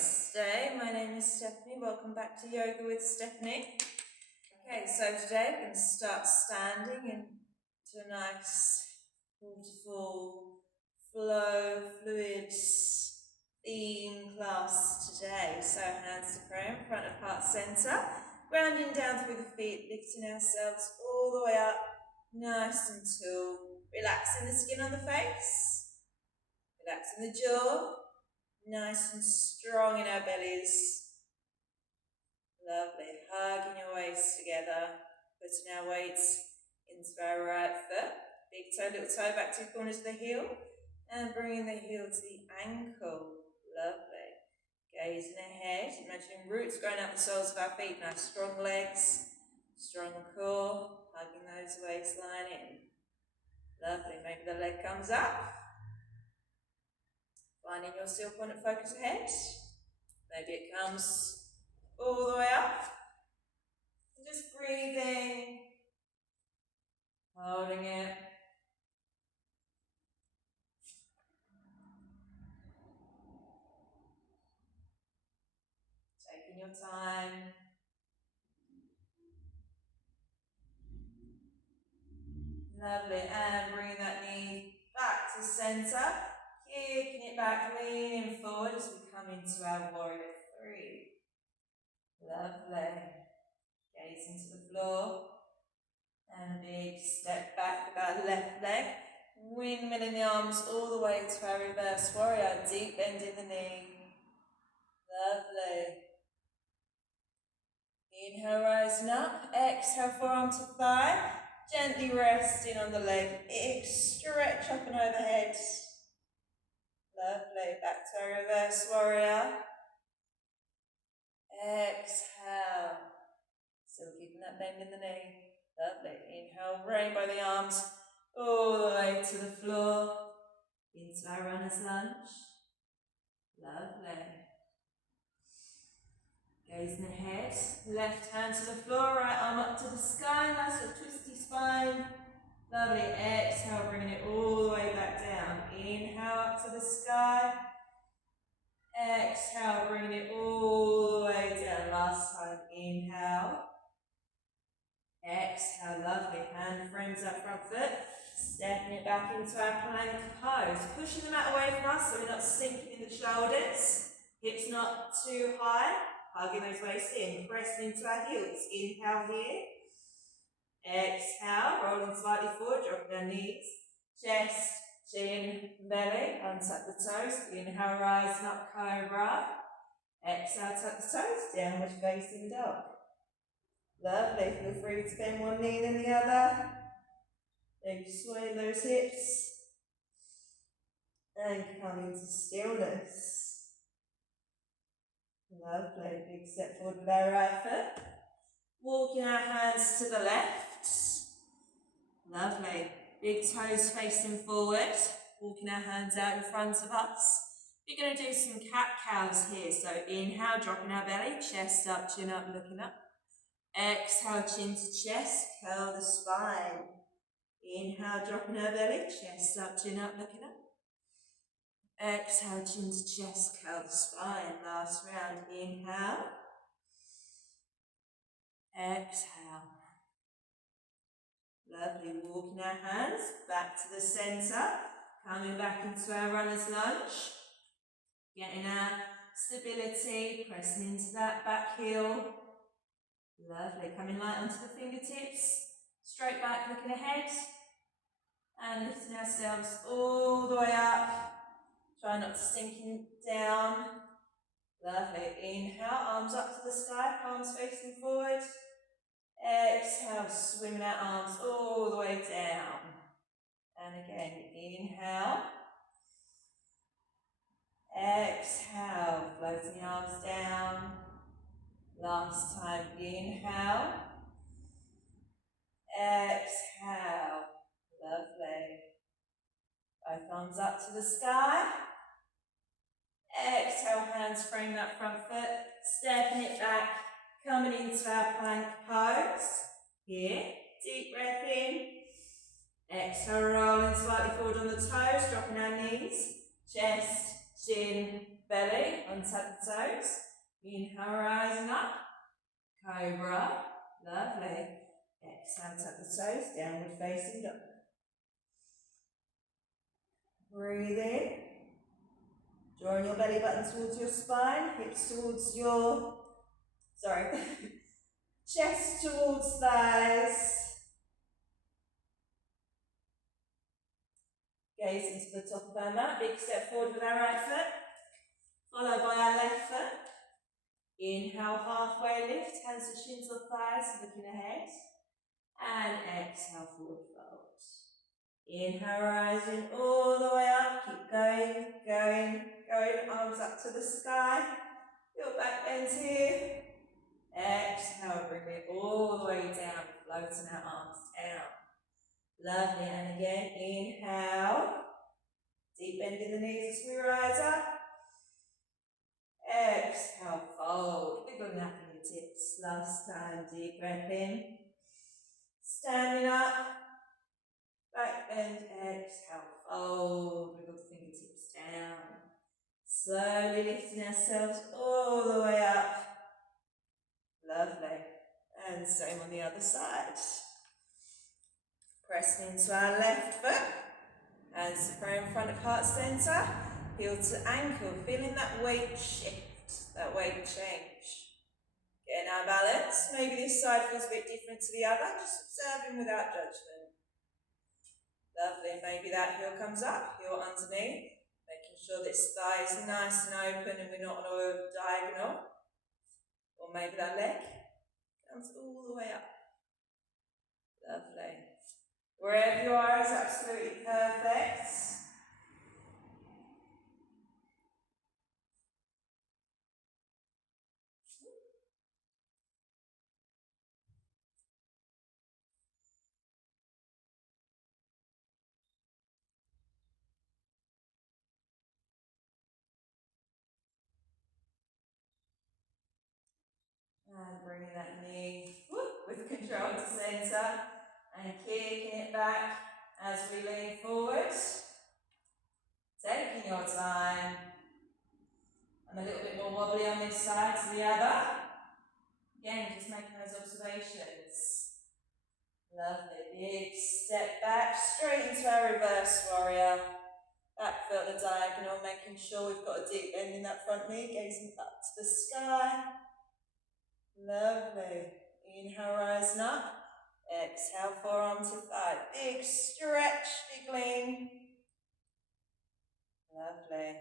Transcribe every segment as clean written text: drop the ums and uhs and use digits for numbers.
Namaste, my name is Stephanie. Welcome back to Yoga with Stephanie. Okay, so today we're going to start standing into a nice, waterfall, flow, fluid theme class today. So hands to prayer in front of heart center, grounding down through the feet, lifting ourselves all the way up, nice and tall, relaxing the skin on the face, relaxing the jaw. Nice and strong in our bellies. Lovely. Hugging your waist together. Putting our weights into our right foot. Big toe, little toe, back two corners of the heel. And bringing the heel to the ankle. Lovely. Gazing ahead. Imagining roots growing up the soles of our feet. Nice strong legs. Strong core. Hugging those waistline in. Lovely. Maybe the leg comes up. Finding your still point of focus ahead. Maybe it comes all the way up. And just breathing, holding it. Taking your time. Lovely. And bringing that knee back to center. Kicking it back, leaning forward as we come into our warrior three. Lovely. Gaze into the floor. And a big step back with our left leg. Windmilling the arms all the way to our reverse warrior. Deep bend in the knee. Lovely. Inhale, rising up. Exhale, forearm to thigh. Gently resting on the leg. Stretch up and overhead. Lovely. Back to our reverse warrior. Exhale. Still keeping that bend in the knee. Lovely. Inhale, rainbow the arms all the way to the floor. Into our runner's lunge. Lovely. Gazing ahead. Left hand to the floor, right arm up to the sky. Nice little twisty spine. Lovely. Exhale, bringing it all the way back down. Inhale up to the sky. Exhale, bringing it all the way down. Last time. Inhale. Exhale. Lovely. Hand frames our front foot. Stepping it back into our plank pose. Pushing the mat away from us so we're not sinking in the shoulders. Hips not too high. Hugging those waists in. Pressing into our heels. Inhale here. Exhale. Rolling slightly forward. Dropping our knees. Chest, chin, belly. Untap the toes. Inhale, rising up, cobra. Exhale, tuck the toes. Downward facing dog. Lovely. Feel free to bend one knee than the other. Maybe sway those hips. And come into stillness. Lovely. Big step forward with our right foot. Walking our hands to the left. Lovely. Big toes facing forward. Walking our hands out in front of us. We're going to do some cat-cows here. So inhale, dropping our belly. Chest up, chin up, looking up. Exhale, chin to chest. Curl the spine. Inhale, dropping our belly. Chest up, chin up, looking up. Exhale, chin to chest, curl the spine. Last round. Inhale. Exhale. Lovely. Walking our hands back to the center. Coming back into our runner's lunge. Getting our stability. Pressing into that back heel. Lovely. Coming light onto the fingertips. Straight back, looking ahead. And lifting ourselves all the way up. Try not to sink down. Lovely. Inhale, arms up to the sky, palms facing forward. Exhale, swimming our arms all the way down. And again, inhale. Exhale, floating the arms down. Last time, inhale. Exhale. Lovely. Both arms up to the sky. Exhale, hands frame that front foot. Stepping it back. Coming into our plank pose. Here. Deep breath in. Exhale, rolling slightly forward on the toes. Dropping our knees. Chest, chin, belly, untap the toes. Inhale, rising up. Cobra. Lovely. Exhale, tap the toes, downward facing dog. Breathe in. Drawing your belly button towards your spine, hips towards your, chest towards thighs. Gaze into the top of our mat, big step forward with our right foot, followed by our left foot. Inhale, halfway lift, hands to shins or thighs, looking ahead. And exhale, forward fold. Inhale, rising all the way up, keep going, going, going, arms up to the sky. Your back bends here. Exhale, bring it all the way down, floating our arms down. Lovely, and again, inhale. Deep bend in the knees as we rise up. Exhale, fold. Wiggle up in your tips. Last time, deep breath in. Standing up. Back bend, exhale, fold. Wiggle the fingertips down. Slowly lifting ourselves all the way up. Lovely. And same on the other side. Pressing into our left foot. Hands to prayer in front of heart centre. Heel to ankle. Feeling that weight shift, that weight change. Getting our balance. Maybe this side feels a bit different to the other. Just observing without judgment. Lovely. Maybe that heel comes up, heel underneath. Making sure this thigh is nice and open and we're not on a diagonal. Or maybe that leg comes all the way up. Lovely. Wherever you are is absolutely perfect. And bringing that knee with control to centre and kicking it back as we lean forward. Taking your time. I'm a little bit more wobbly on this side to the other. Again, just making those observations. Lovely. Big step back, straight into our reverse warrior. Back foot at the diagonal, making sure we've got a deep bend in that front knee, gazing up to the sky. Lovely. Inhale, rising up. Exhale, forearm to thigh. Big stretch, big lean. Lovely.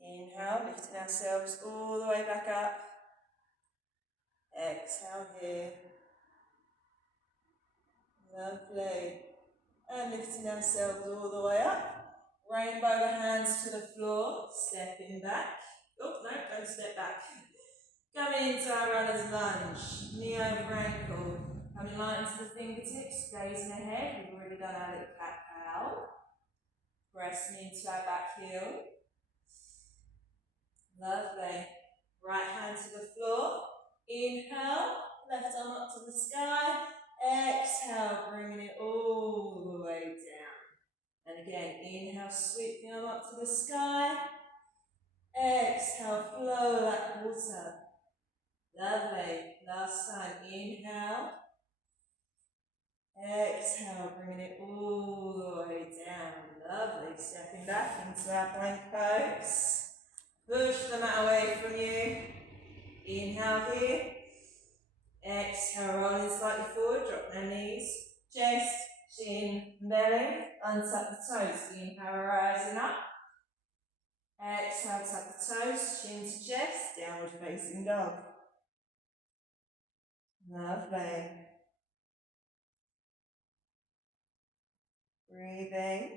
Inhale, lifting ourselves all the way back up. Exhale here. Lovely. And lifting ourselves all the way up. Rainbow the hands to the floor. Stepping back. Oh, no, don't step back. Coming into our runner's lunge. Knee over ankle. Coming light into the fingertips. Gazing ahead. We've already done our little cat-cow. Pressing into our back heel. Lovely. Right hand to the floor. Inhale. Left arm up to the sky. Exhale. Bringing it all the way down. And again, inhale. Sweep the arm up to the sky. Exhale. Flow that water. Lovely. Last time. Inhale. Exhale. Bringing it all the way down. Lovely. Stepping back into our plank pose. Push the mat away from you. Inhale here. Exhale, rolling slightly forward, drop their knees. Chest, chin, belly. Untap the toes. Inhale, rising up. Exhale, tap the toes, chin to chest, downward facing dog. Lovely. Breathing.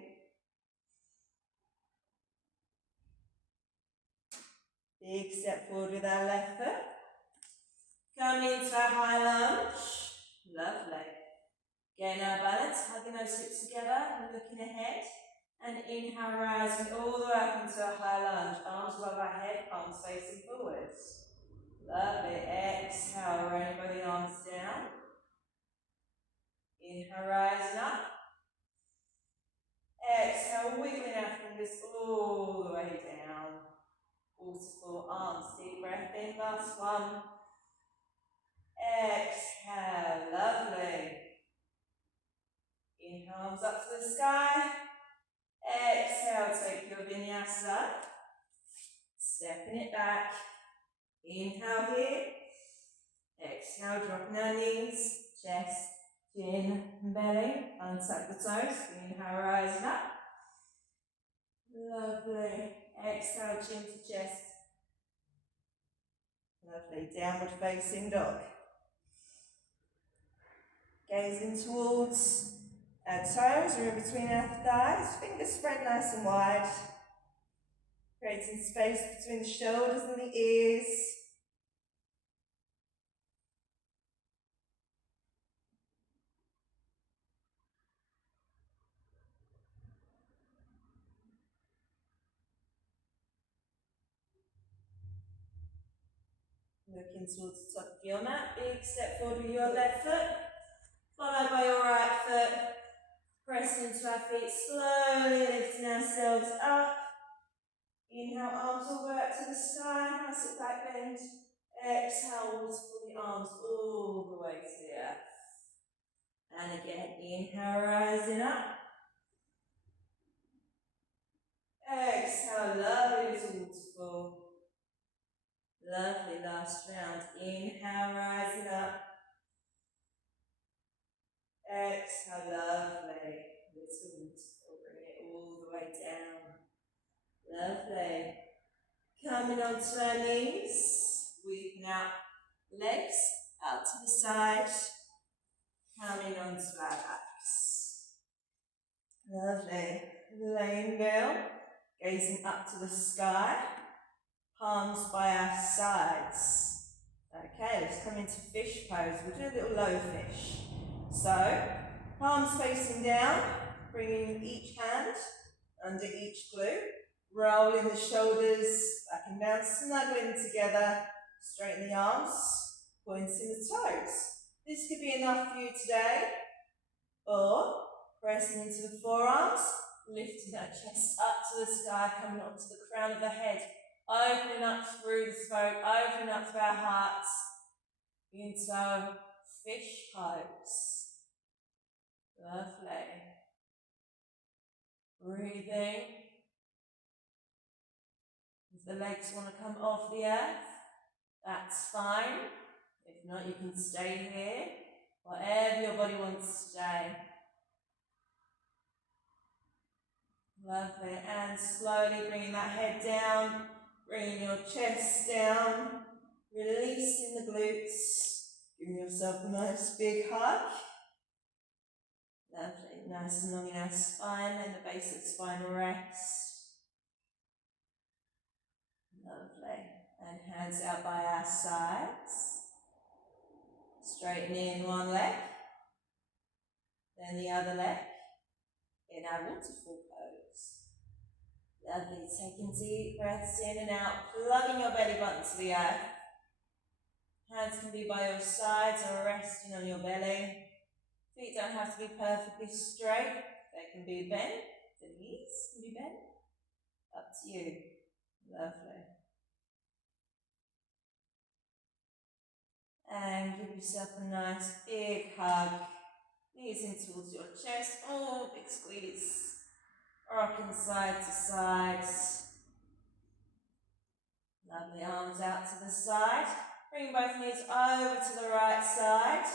Big step forward with our left foot. Coming into our high lunge. Lovely. Getting our balance, hugging those hips together and looking ahead. And inhale, rising all the way up into a high lunge. Arms above our head, palms facing forwards. Lovely. Exhale, rainbow the arms down. Inhale, rising up. Exhale, wiggling our fingers all the way Waterfall arms, deep breath in, last one. Exhale, lovely. Inhale, arms up to the sky. Exhale, take your vinyasa. Stepping it back. Inhale here. Exhale, dropping our knees, chest, chin, and belly. Untuck the toes. Inhale, rising up. Lovely. Exhale, chin to chest. Lovely. Downward facing dog. Gazing towards our toes or in between our thighs. Fingers spread nice and wide. Creating space between the shoulders and the ears. Looking towards the top of your mat. Big step forward with your left foot. Followed by your right foot. Pressing into our feet, slowly lifting ourselves up. Inhale, arms all the way up to the sky. Nice at back bend. Exhale, waterfall the arms all the way to the earth. And again, inhale, rising up. Exhale, lovely little waterfall. Lovely last round. Inhale, rising up. Exhale, lovely. Little waterfall. Bring it all the way down. Lovely. Coming onto our knees. Sweeping out legs out to the side. Coming onto our backs. Lovely. Laying down. Gazing up to the sky. Palms by our sides. Okay, let's come into fish pose. We'll do a little low fish. So, palms facing down, bringing each hand under each glute, rolling the shoulders back and down, snuggling together, straighten the arms, pointing the toes. This could be enough for you today, or pressing into the forearms, lifting our chest up to the sky, coming up to the crown of the head, opening up through the throat, opening up to our hearts, into fish pose. Lovely. Breathing. If the legs want to come off the earth, that's fine. If not, you can stay here. Whatever your body wants to stay. Lovely. And slowly bringing that head down, bringing your chest down, releasing the glutes, giving yourself a nice big hug. Lovely, nice and long in our spine, and the base of the spine rest. Lovely, and hands out by our sides. Straightening one leg, then the other leg, in our waterfall pose. Lovely, taking deep breaths in and out, plugging your belly button to the earth. Hands can be by your sides or resting on your belly. Feet don't have to be perfectly straight. They can be bent. The knees can be bent. Up to you. Lovely. And give yourself a nice big hug. Knees in towards your chest. Oh, big squeeze. Rocking side to side. Lovely, arms out to the side. Bring both knees over to the right side.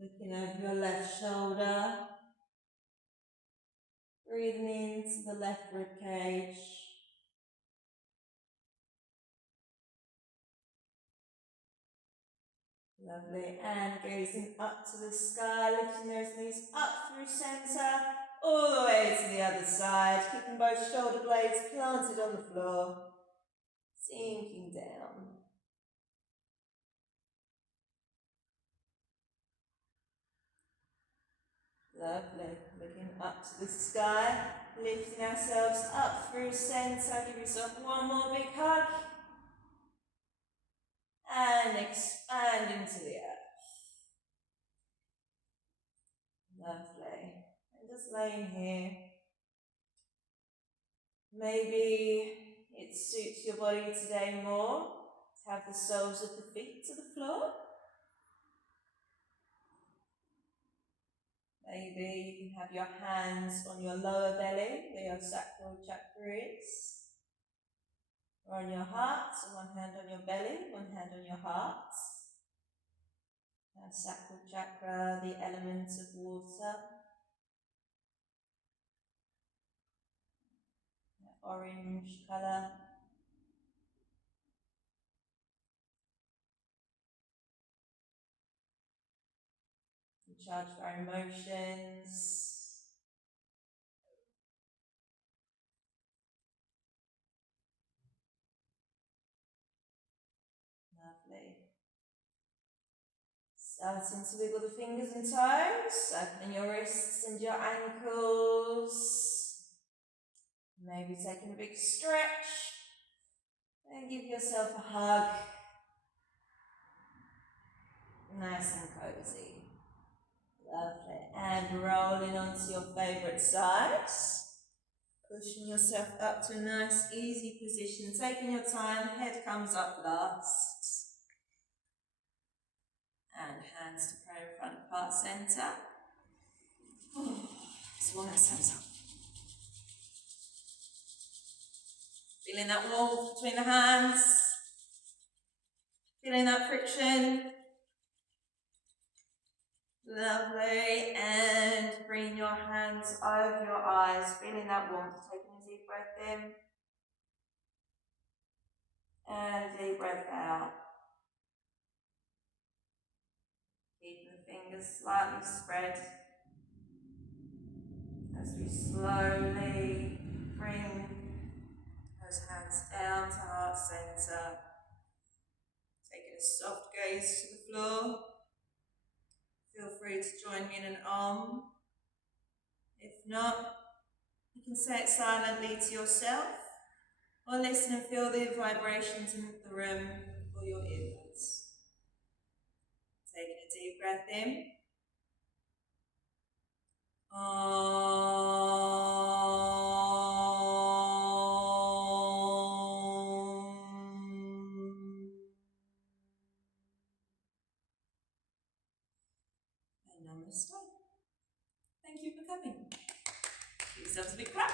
Looking over your left shoulder. Breathing into the left rib cage. Lovely, and gazing up to the sky, lifting those knees up through centre, all the way to the other side, keeping both shoulder blades planted on the floor, sinking down. Lovely, looking up to the sky, lifting ourselves up through centre, give yourself one more big hug, and expand into the earth. Lovely, and just laying here. Maybe it suits your body today more to have the soles of the feet to the floor. Maybe you can have your hands on your lower belly where your sacral chakra is. Or on your heart, so one hand on your belly, one hand on your heart. Sacral chakra, the element of water. That orange colour. In charge of our emotions. Lovely. Starting to wiggle the fingers and toes, opening your wrists and your ankles. Maybe taking a big stretch. And give yourself a hug. Nice and cozy. Lovely. And rolling onto your favourite side. Pushing yourself up to a nice, easy position. Taking your time, head comes up last. And hands to prayer in front of heart centre. Just warm ourselves up. Feeling that warmth between the hands. Feeling that friction. Lovely. And bring your hands over your eyes. Feeling that warmth. Taking a deep breath in. And a deep breath out. Keeping the fingers slightly spread. As we slowly bring those hands down to heart centre. Taking a soft gaze to the floor. Feel free to join me in an om. If not, you can say it silently to yourself or listen and feel the vibrations in the room or your earbuds. Taking a deep breath in. And namaste. Thank you for coming. Give yourselves a big clap.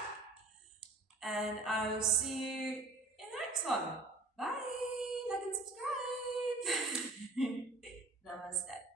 And I will see you in the next one. Bye. Like and subscribe. Namaste.